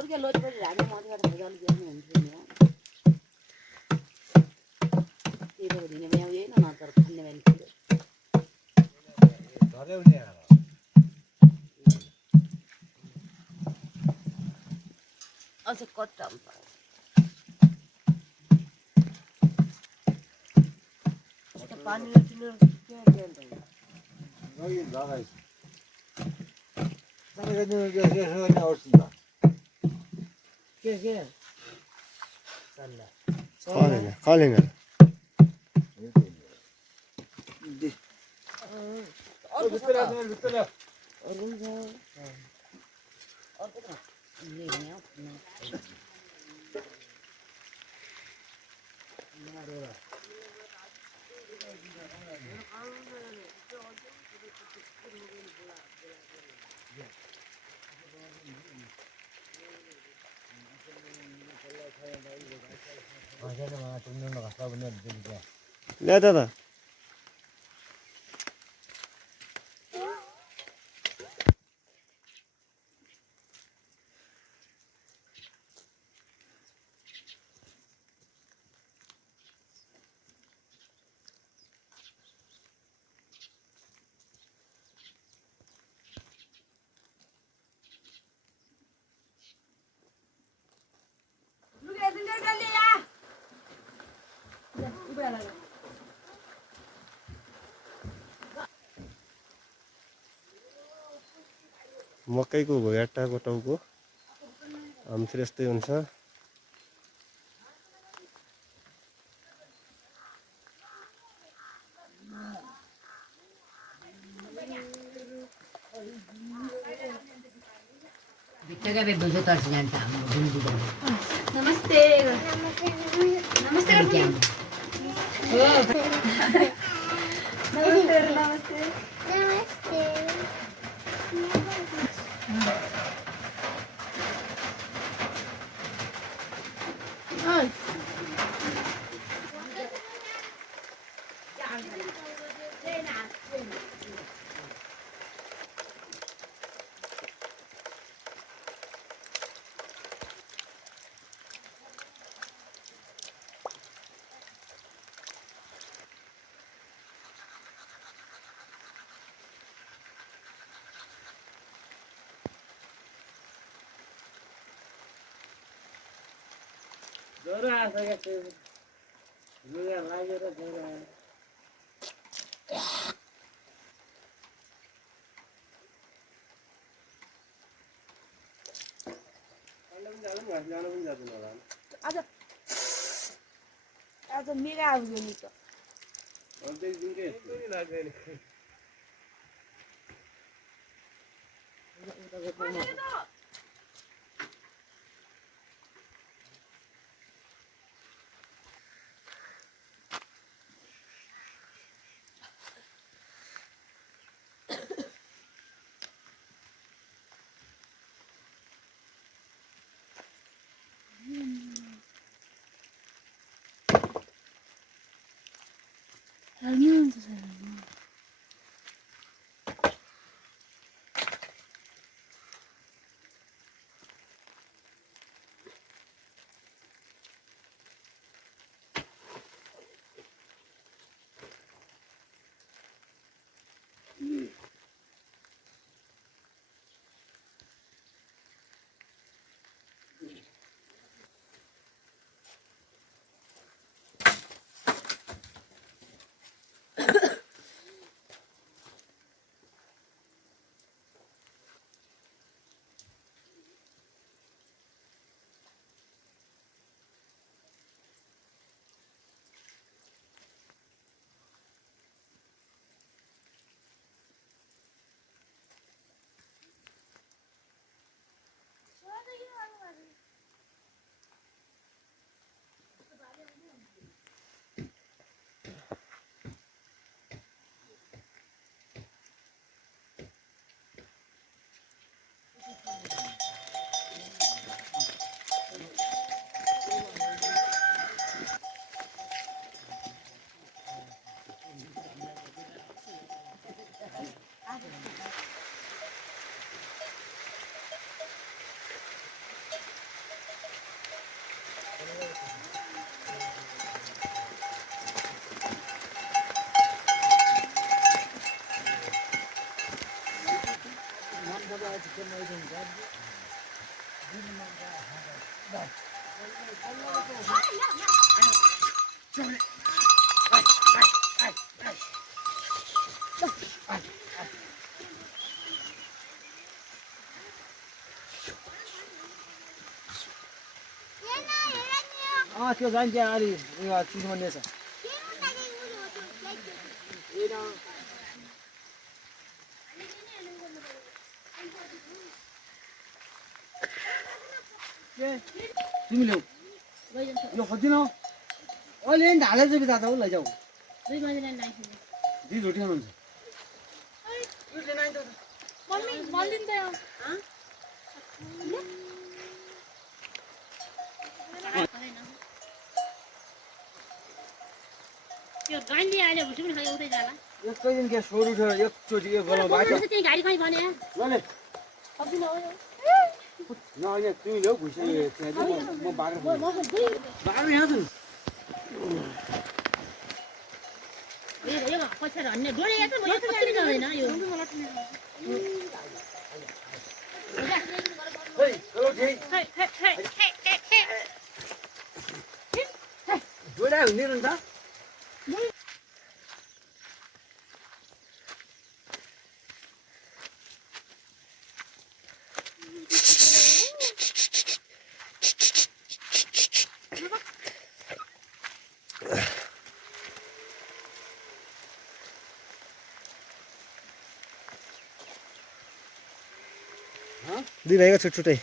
어떻게 로즈버리 안에 어디 가서 모자를 지는 거냐? 이거 우리네 왜 얘는 나더러 판내 왜 이렇게? 어려우냐. 어서 껐다 안 봐. पानी लेकिन क्या कहते हैं 여기 나가 있어. 나가는 데서 나왔습니다. क्या क्या चल खा लेंगे 루텔라. ले दादा मकैको घोयाटाको टाउको हामतिर यस्तै हुन्छ नमस्ते नमस्ते नमस्ते जोरा आसा के लुगा लागेर जोरा आज मेरा आउँछ नि त 살면서 살면 त्यो जान्छ अलि उयो चिज भन्ने छ तिमी ल्याऊ यो खोज्दिन अहिले नि ढाले चाहिँ बिता हो लैजाऊ दिदी रोटी खानुहुन्छ एकै दिन के सोर उठेर एकचोटि यो गलाउ भएको ल होइन तिमी ल्याऊ भुइँसक्यो म बाग्रो बाग्रो यहाँ छ नि डोरा हुने रहेछ दुई भाइको छुट्टै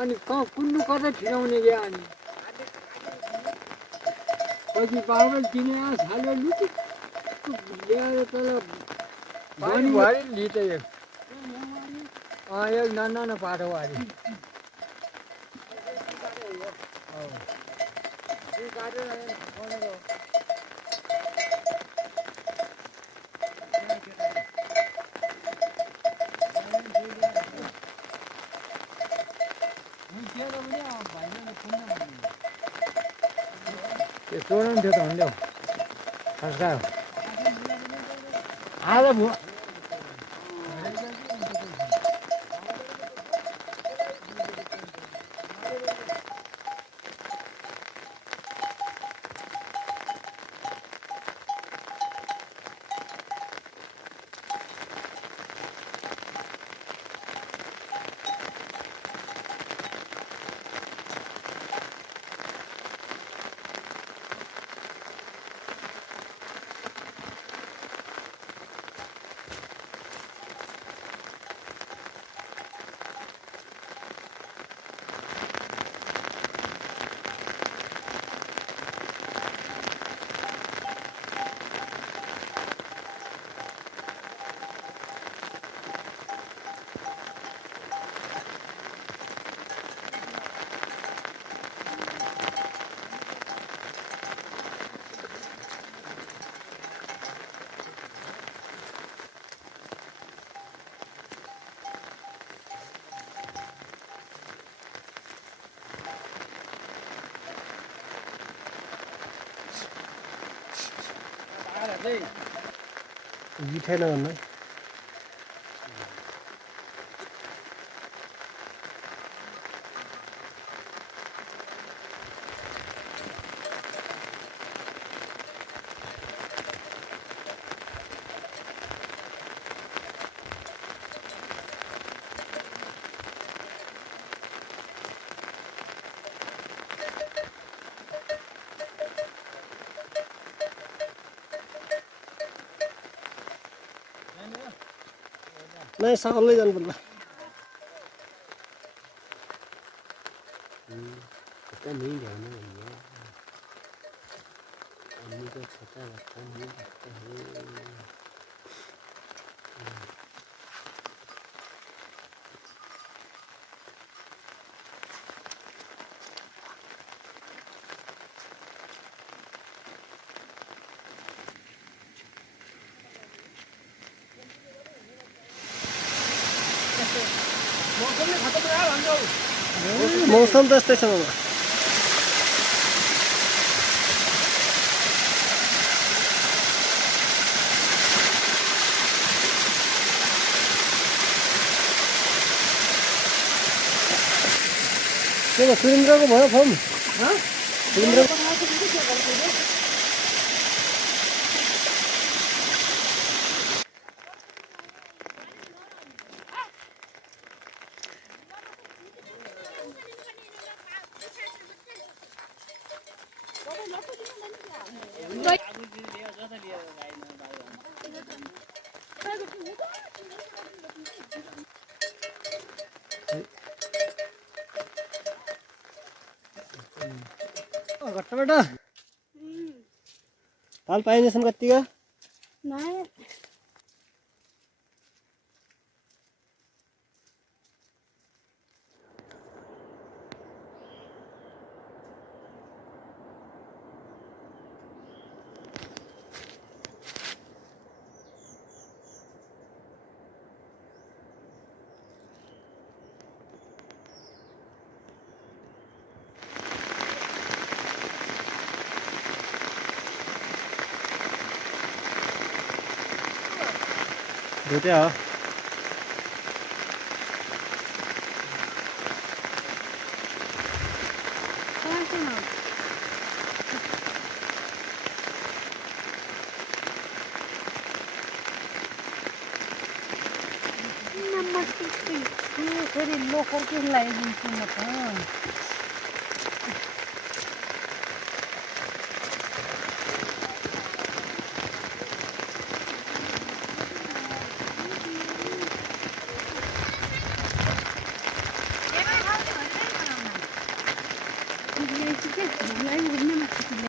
अनि कुन्नु कतै फिराउने गयो अनि पछि बाबा किने छाल्यो लुटुक ल्याएर तल पानी भरि लिट एक नाना पाटो वारी चोरण थियो त हुन्थ्यो खस्का आज भयो मिठाई नभन्नु नहीं सामने जानु पर्ला छोटा नहीं जाना भैया अम्मी का छोटा बच्चा नहीं लगता है मौसम त यस्तै छ मामा के भयो सुरेन्द्रको भयो फर्म सुरेन्द्र घट्ट बेटा ताल पाइनेछन् कतिका नाही भेट्या हो नमस्ते लोकर के लाई दिन्छु म त